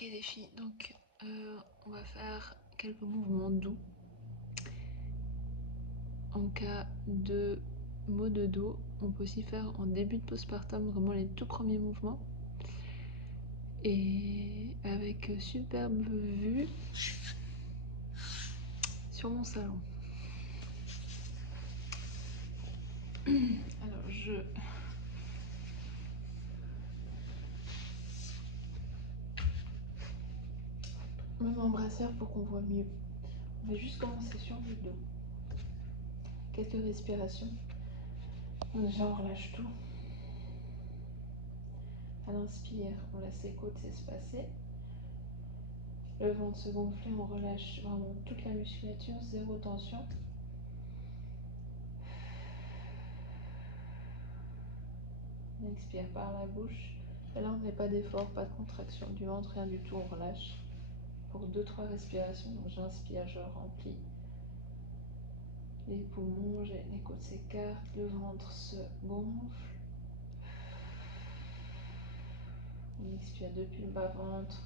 Ok les filles, donc on va faire quelques mouvements doux en cas de maux de dos. On peut aussi faire en début de postpartum vraiment les tout premiers mouvements et avec superbe vue sur mon salon. Alors je me mets en brassière pour qu'on voit mieux. On va juste commencer sur le dos. Quelques respirations. Déjà on relâche tout. À l'inspire, on laisse les côtes s'espacer. Le ventre se gonfler, on relâche vraiment toute la musculature, zéro tension. On expire par la bouche. Et là, on ne met pas d'effort, pas de contraction du ventre, rien du tout, on relâche. Pour 2-3 respirations, donc j'inspire, je remplis les poumons, les côtes s'écartent, le ventre se gonfle. On expire depuis le bas-ventre.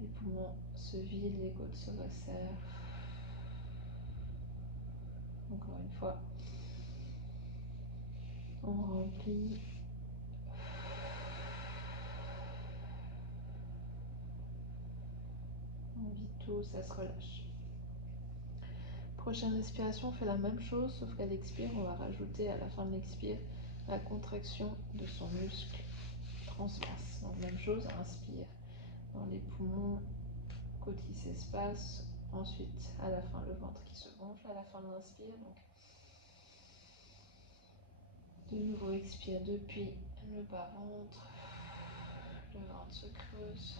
Les poumons se vident, les côtes se resserrent. Encore une fois. On remplit. On vide tout, ça se relâche. Prochaine respiration, on fait la même chose, sauf qu'à l'expire, on va rajouter à la fin de l'expire la contraction de son muscle transverse. Donc même chose, inspire dans les poumons, côte qui s'espace, ensuite à la fin le ventre qui se gonfle, à la fin de l'inspire. Donc de nouveau expire depuis le bas-ventre, le ventre se creuse,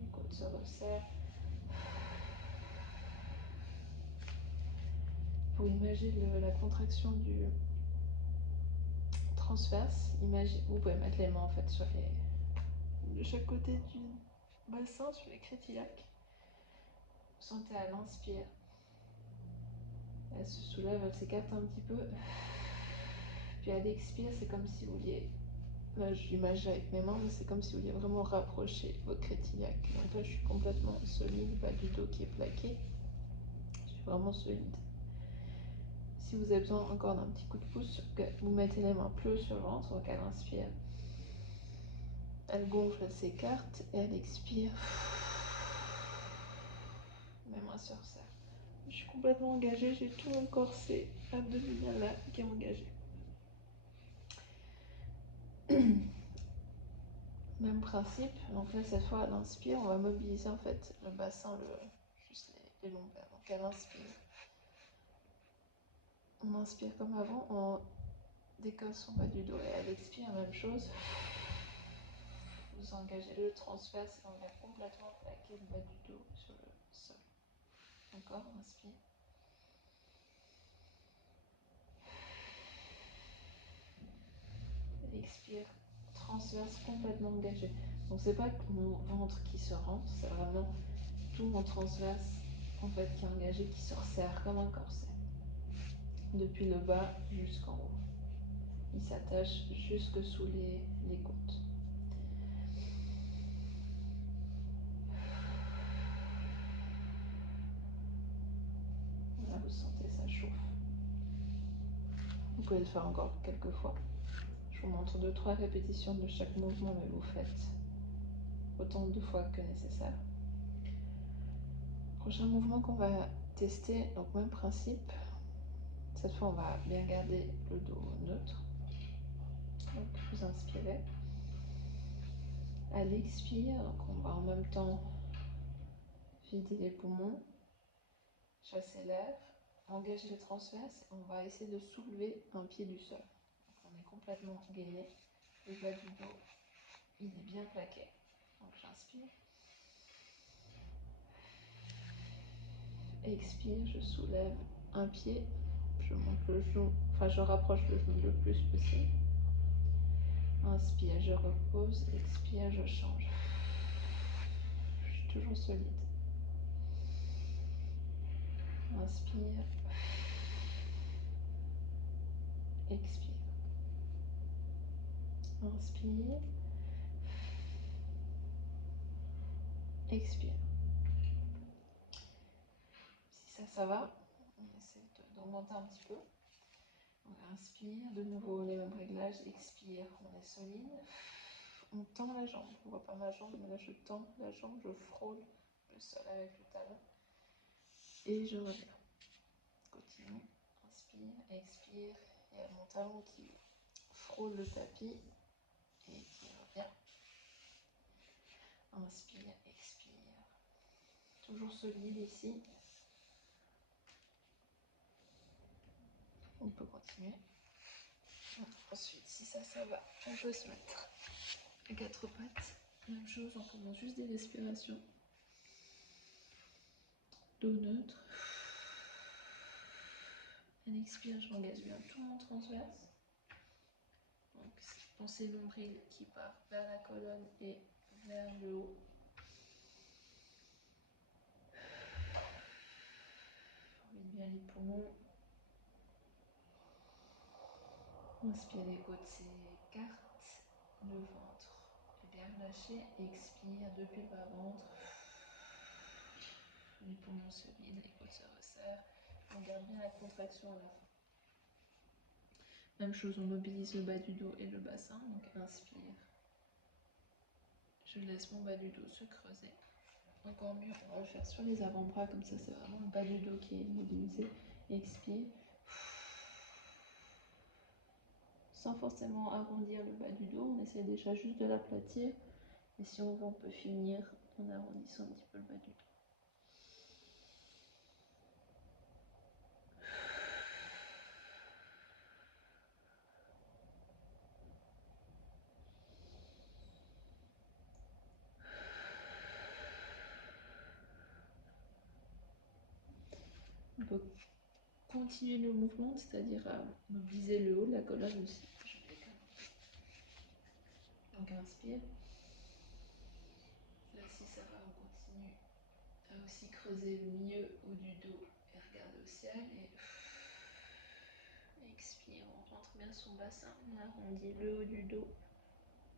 les côtes se resserrent. Pour imaginer la contraction du transverse, vous pouvez mettre les mains en fait sur de chaque côté du bassin, sur les crétillacs. Vous sentez à l'inspire, elle se soulève, elle s'écarte un petit peu. Puis à l'expire, c'est comme si vous vouliez, là j'imagine avec mes mains, mais c'est comme si vous vouliez vraiment rapprocher votre crétillac. Donc là je suis complètement solide, pas du dos qui est plaqué. Je suis vraiment solide. Si vous avez besoin encore d'un petit coup de pouce, vous mettez les mains plus haut sur le ventre, donc elle inspire. Elle gonfle, elle s'écarte et elle expire. Mes mains se resserrent. Je suis complètement engagée, j'ai tout mon corset abdominal là qui est engagé. Même principe, donc là cette fois à l'inspire, on va mobiliser en fait le bassin, juste les lombaires. Donc elle inspire. On inspire comme avant, on décolle son bas du dos et elle expire, même chose. Vous engagez le transverse et on vient complètement plaquer le bas du dos sur le sol. Encore, inspire. Expire, transverse complètement engagé. Donc c'est pas mon ventre qui se rentre, c'est vraiment tout mon transverse en fait qui est engagé, qui se resserre comme un corset. Depuis le bas jusqu'en haut. Il s'attache jusque sous les côtes. Là vous sentez, ça chauffe. Vous pouvez le faire encore quelques fois. Je vous montre 2-3 répétitions de chaque mouvement, mais vous faites autant de fois que nécessaire. Prochain mouvement qu'on va tester, donc même principe. Cette fois, on va bien garder le dos neutre. Donc, vous inspirez. À l'expire, donc on va en même temps vider les poumons, chasser l'air, engager le transverse. On va essayer de soulever un pied du sol. Donc, on est complètement gainé. Le bas du dos, il est bien plaqué. Donc, j'inspire. Expire, je soulève un pied. Je monte le genou, enfin je rapproche le genou le plus possible. Inspire, je repose. Expire, je change. Je suis toujours solide. Inspire. Expire. Inspire. expire. Si ça va, on essaie d'augmenter un petit peu. On inspire, de nouveau les mêmes réglages, expire, on est solide. On tend la jambe, on voit pas ma jambe, mais là je tends la jambe, je frôle le sol avec le talon. Et je reviens. Continue, inspire, expire, il y a mon talon qui frôle le tapis et qui revient. Inspire, expire. Toujours solide ici. On peut continuer. Ensuite, si ça va, on peut se mettre à quatre pattes. Même chose, on commence juste des respirations. Dos neutre. À l'expire, j'engage bien tout mon transverse. Donc, pensez nombril qui part vers la colonne et vers le haut. Formez bien les poumons. Inspire, les côtes s'écartent. Le ventre est bien relâché. Expire depuis le bas-ventre. Les poumons se vident, les côtes se resserrent. On garde bien la contraction à la fin. Même chose, on mobilise le bas du dos et le bassin. Donc inspire. Je laisse mon bas du dos se creuser. Encore mieux, on va le faire sur les avant-bras, comme ça c'est vraiment le bas du dos qui est mobilisé. Expire. Sans forcément arrondir le bas du dos, on essaie déjà juste de l'aplatir. Et si on veut, on peut finir en arrondissant un petit peu le bas du dos. On peut continuer le mouvement, c'est-à-dire à mobiliser le haut de la colonne aussi. Donc inspire. Là, si ça va, on continue à aussi creuser le milieu haut du dos et regarder au ciel. Et expire, on rentre bien son bassin, on arrondit le haut du dos,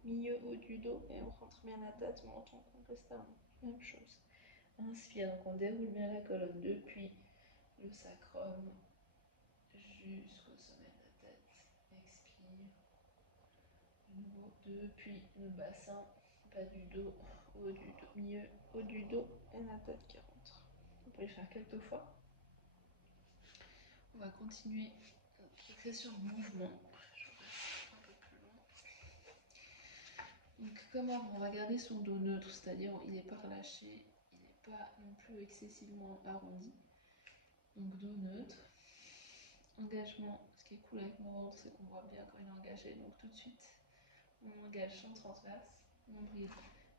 milieu haut du dos, et on rentre bien la tête, menton contre le sternum. Même chose. Inspire, donc on déroule bien la colonne depuis le sacrum jusqu'au sommet de la tête. Expire. De nouveau, depuis le bassin, bas du dos, haut du dos, milieu, haut du dos et la tête qui rentre. On peut le faire quelques fois. On va continuer notre sur le mouvement. Je reste un peu plus long. Donc comme avant, on va garder son dos neutre, c'est-à-dire il n'est pas relâché, il n'est pas non plus excessivement arrondi. Donc dos neutre. Engagement, ce qui est cool avec mon ventre, c'est qu'on voit bien quand il est engagé. Donc tout de suite, on engage champ transverse, nombril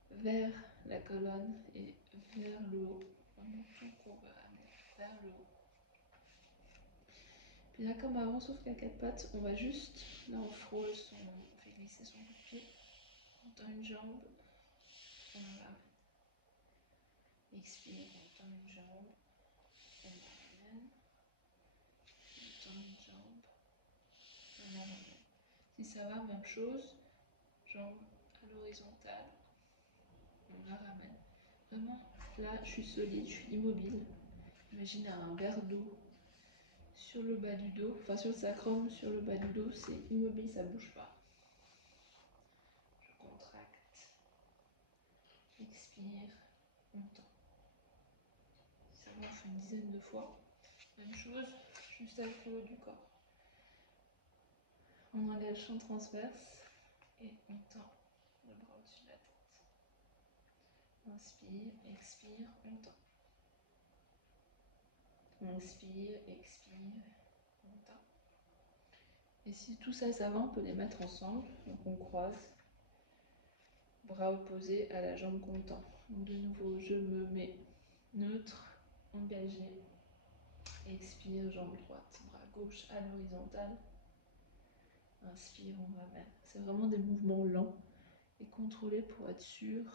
vers la colonne et vers le haut. Vraiment tout qu'on veut amener vers le haut. Puis là, comme avant, sauf qu'à quatre pattes, on va juste, là on frôle on fait glisser son bout de pied, on tend une jambe, on l'amène. Expire, on tend une jambe, on l'amène. On tend une jambe, on l'amène. Si ça va, même chose, jambe à l'horizontale, on la ramène. Vraiment, là, je suis solide, je suis immobile. Imaginez un verre d'eau sur le bas du dos, enfin sur le sacrum, sur le bas du dos, c'est immobile, ça ne bouge pas. Je contracte, expire, on tend. Ça va, on fait une dizaine de fois. Même chose, juste avec le haut du corps. On engage champ transverse et on tend le bras au-dessus de la tête. Inspire, expire, on tend. Inspire, expire, on tend. Et si tout ça, ça va, on peut les mettre ensemble. Donc on croise, bras opposés à la jambe qu'on tend. Donc de nouveau, je me mets neutre, engagé. Expire, jambe droite, bras gauche à l'horizontale. Inspire, on ramène. C'est vraiment des mouvements lents et contrôlés pour être sûr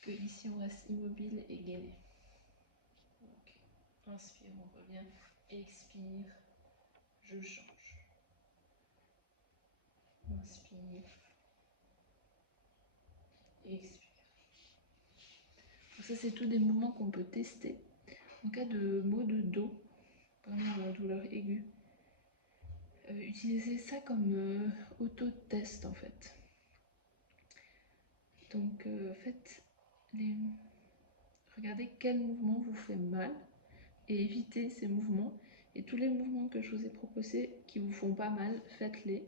que ici on reste immobile et gainé. Donc, inspire, on revient. Expire, je change. Inspire. Expire. ça c'est tous des mouvements qu'on peut tester en cas de maux de dos, vraiment douleur aiguë. Utilisez ça comme auto-test en fait. Donc regardez quel mouvement vous fait mal et évitez ces mouvements. Et tous les mouvements que je vous ai proposés qui vous font pas mal, faites-les.